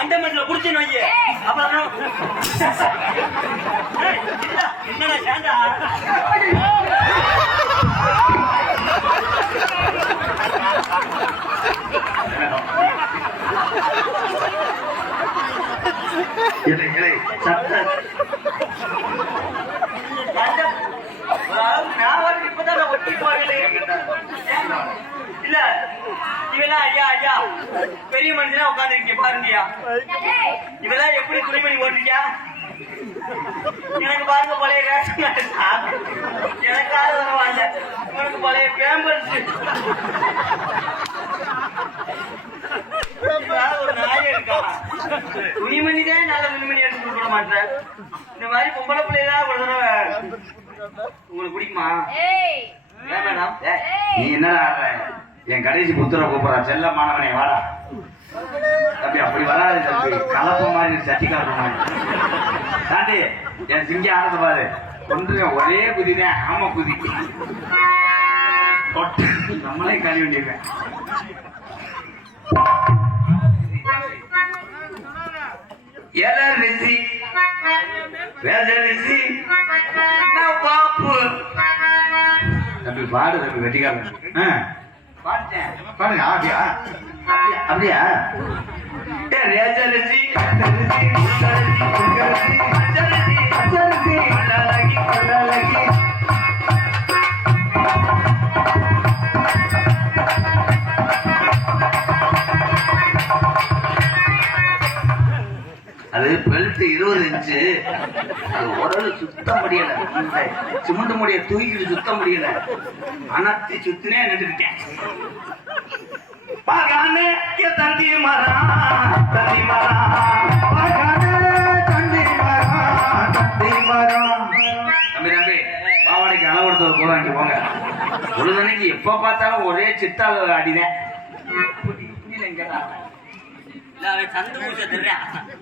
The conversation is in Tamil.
மண்டமத்துல குடிச்சுன்னு வைய அப்புறம் என்னடா சேண்டா இப்பதான் ஒட்டி போகல இல்ல இவெல்லாம் ஐயா ஐயா பெரிய மனுஷனா உட்காந்துருக்கீங்க பாருங்கய்யா இவெல்லாம் எப்படி துணிமணி ஓட்டுறீங்க எனக்கு பாருங்க பழைய ரேஷன் எனக்காக வருவாங்க உனக்கு பழைய பேம்பர்ஸ் ஒரு நாய் இருக்கா துணிமணிதான் நல்ல துணிமணி எடுத்து கொடுக்க மாட்டேன் இந்த மாதிரி பொம்பளை பிள்ளைதான் ஒரு தடவை உங்களுக்கு பிடிக்குமா மேடம் நீ என்னடா என் கடைசி புத்திர கூப்பிடா செல்ல மாணவனே வாடா தம்பி அப்படி வராது தம்பி கலப்ப மாதிரி சட்டி கலப்ப மாதிரி தாண்டி என் சிங்க ஆனது பாரு ஒன்று ஒரே குதிதான் ஆமா குதி நம்மளே கழி வேண்டியிருக்கேன் தம்பி பாடு தம்பி வெட்டிக்காரன் பாருங்க அப்படியா அப்படியா அது பெல்ட் 20 இன்ச்சு அது உடல் சுத்த முடியல சிமெண்ட் முடிய தூக்கிட்டு சுத்த முடியல அனத்தி சுத்தினே நின்றுட்டேன் பாகானே தந்தி மரா தந்தி மரா பாகானே தந்தி மரா தந்தி மரா தம்பி தம்பி பாவாடைக்கு அளவெடுத்து போதாங்க போங்க பொழுதனைக்கு எப்ப பார்த்தாலும் ஒரே சித்தால அடினேன் சந்து மூச்ச